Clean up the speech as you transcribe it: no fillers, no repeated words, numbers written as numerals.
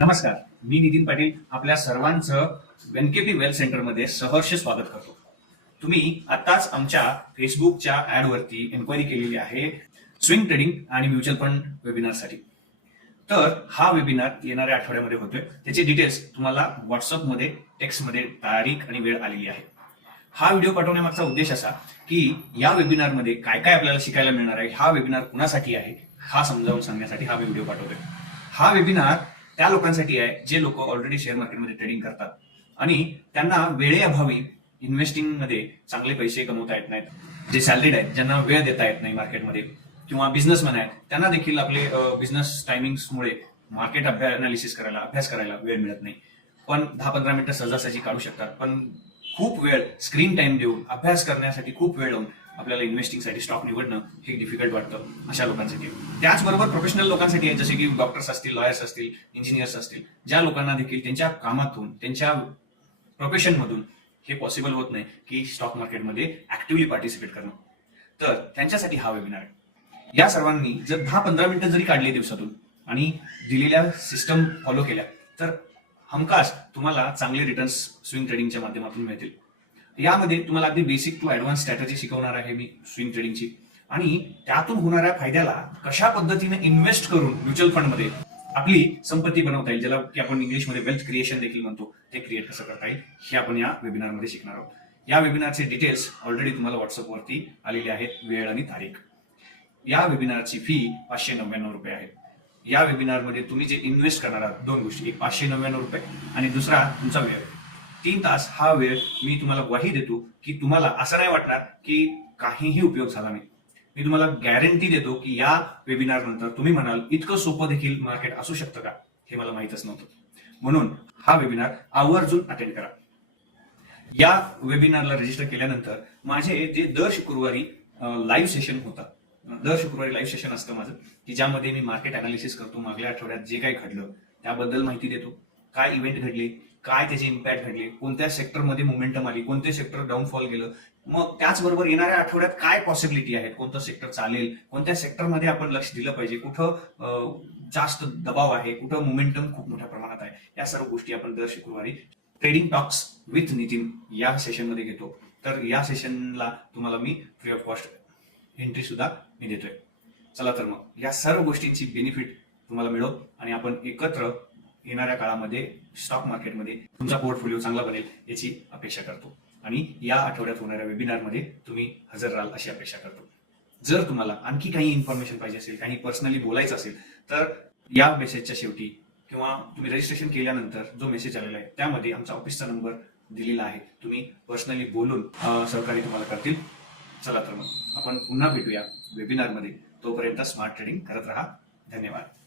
नमस्कार, मी नितीन पाटील आपल्या सर्वांचं एनकेपी वेल्थ सेंटरमध्ये सहर्ष स्वागत करतो. तुम्ही आताच आमच्या फेसबुकच्या ऍडवरती एन्क्वायरी केलेली आहे स्विंग ट्रेडिंग आणि म्युच्युअल फंड वेबिनारसाठी. तर हा वेबिनार येणाऱ्या आठवड्यामध्ये होतोय. त्याचे डिटेल्स तुम्हाला व्हॉट्सअपमध्ये टेक्स्टमध्ये तारीख आणि वेळ आलेली आहे. हा व्हिडिओ पाठवण्यामागचा उद्देश असा की या वेबिनारमध्ये काय काय आपल्याला शिकायला मिळणार आहे, हा वेबिनार कुणासाठी आहे हा समजावून सांगण्यासाठी हा व्हिडिओ पाठवतोय. हा वेबिनार त्या लोकांसाठी आहे जे लोक ऑलरेडी शेअर मार्केटमध्ये ट्रेडिंग करतात आणि त्यांना वेळेअभावी इन्व्हेस्टिंग मध्ये चांगले पैसे कमवता येत नाहीत, जे सॅलरीड आहेत ज्यांना वेळ देता येत नाही मार्केटमध्ये, किंवा बिझनेसमॅन आहेत त्यांना देखील आपले बिझनेस टायमिंग्समुळे मार्केट अभ्यास करायला वेळ मिळत नाही. पण 10-15 मिनिटं सहजासहजी काढू शकतात, पण खूप वेळ स्क्रीन टाइम देऊन अभ्यास करण्यासाठी खूप वेळ लावून आपल्याला इन्व्हेस्टिंगसाठी स्टॉक निवडणं हे डिफिकल्ट वाटतं अशा लोकांसाठी. त्याचबरोबर प्रोफेशनल लोकांसाठी आहे, जसे की डॉक्टर्स असतील, लॉयर्स असतील, इंजिनियर्स असतील, ज्या लोकांना देखील त्यांच्या कामातून त्यांच्या प्रोफेशनमधून हे पॉसिबल होत नाही की स्टॉक मार्केटमध्ये ऍक्टिव्हली पार्टिसिपेट करणं. तर त्यांच्यासाठी हा वेबिनार आहे. या सर्वांनी जर 10-15 मिनिटं जरी काढली दिवसातून आणि दिलेल्या सिस्टम फॉलो केल्या तर हमखास तुम्हाला चांगले रिटर्न्स स्विंग ट्रेडिंगच्या माध्यमातून मिळतील. यामध्ये तुम्हाला अगदी बेसिक टू ऍडव्हान्स स्ट्रॅटेजी शिकवणार आहे मी स्विंग ट्रेडिंगची, आणि त्यातून होणाऱ्या फायद्याला कशा पद्धतीने इन्व्हेस्ट करून म्युच्युअल फंडमध्ये आपली संपत्ती बनवता येईल, ज्याला की आपण इंग्लिशमध्ये वेल्थ क्रिएशन देखील म्हणतो, ते क्रिएट कसं करता येईल हे आपण या वेबिनारमध्ये शिकणार आहोत. या वेबिनारचे डिटेल्स ऑलरेडी तुम्हाला व्हॉट्सअपवरती आलेले आहेत, वेळ आणि तारीख. या वेबिनारची फी 599 रुपये आहे. या वेबिनारमध्ये तुम्ही जे इन्व्हेस्ट करणार आहात दोन गोष्टी, एक 599 रुपये आणि दुसरा तुमचा वेळ. 3 तास हा वेळ मी तुम्हाला ग्वाही देतो की तुम्हाला असं नाही वाटणार की काहीही उपयोग झाला नाही. मी तुम्हाला गॅरंटी देतो की या वेबिनार नंतर तुम्ही म्हणाल इतकं सोपं देखील मार्केट असू शकतं का, हे मला माहीतच नव्हतं. म्हणून हा वेबिनार आवर्जून अटेंड करा. या वेबिनारला रजिस्टर केल्यानंतर माझे जे दर शुक्रवारी लाईव्ह सेशन होतात, दर शुक्रवारी लाईव्ह सेशन असतं माझं, की ज्यामध्ये मी मार्केट अनालिसिस करतो, मागल्या आठवड्यात जे काही घडलं त्याबद्दल माहिती देतो, काय इव्हेंट घडले, काय त्याचे इम्पॅक्ट घडले, कोणत्या सेक्टरमध्ये मोमेंटम आली, कोणते सेक्टर डाऊनफॉल गेलं, मग त्याचबरोबर येणाऱ्या आठवड्यात काय पॉसिबिलिटी आहेत, कोणतं सेक्टर चालेल, कोणत्या सेक्टरमध्ये आपण लक्ष दिलं पाहिजे, कुठं जास्त दबाव आहे, कुठं मोमेंटम खूप मोठ्या प्रमाणात आहे, या सर्व गोष्टी आपण दर शुक्रवारी ट्रेडिंग टॉक्स विथ नितीन या सेशनमध्ये घेतो. तर या सेशनला तुम्हाला मी फ्री ऑफ कॉस्ट एंट्री सुद्धा मी देतोय. चला तर मग या सर्व गोष्टींची बेनिफिट तुम्हाला मिळो आणि आपण एकत्र येणाऱ्या काळामध्ये स्टॉक मार्केटमध्ये तुमचा पोर्टफोलिओ चांगला बनेल याची अपेक्षा करतो, आणि या आठवड्यात होणाऱ्या वेबिनारमध्ये तुम्ही हजर राहाल अशी अपेक्षा करतो. जर तुम्हाला आणखी काही इन्फॉर्मेशन पाहिजे असेल, काही पर्सनली बोलायचं असेल, तर या मेसेजच्या शेवटी किंवा तुम्ही रजिस्ट्रेशन केल्यानंतर जो मेसेज आलेला आहे त्यामध्ये आमचा ऑफिसचा नंबर दिलेला आहे, तुम्ही पर्सनली बोलून सहकार्य तुम्हाला करतील. चला तर मग आपण पुन्हा भेटूया वेबिनारमध्ये. तोपर्यंत स्मार्ट ट्रेडिंग करत राहा. धन्यवाद.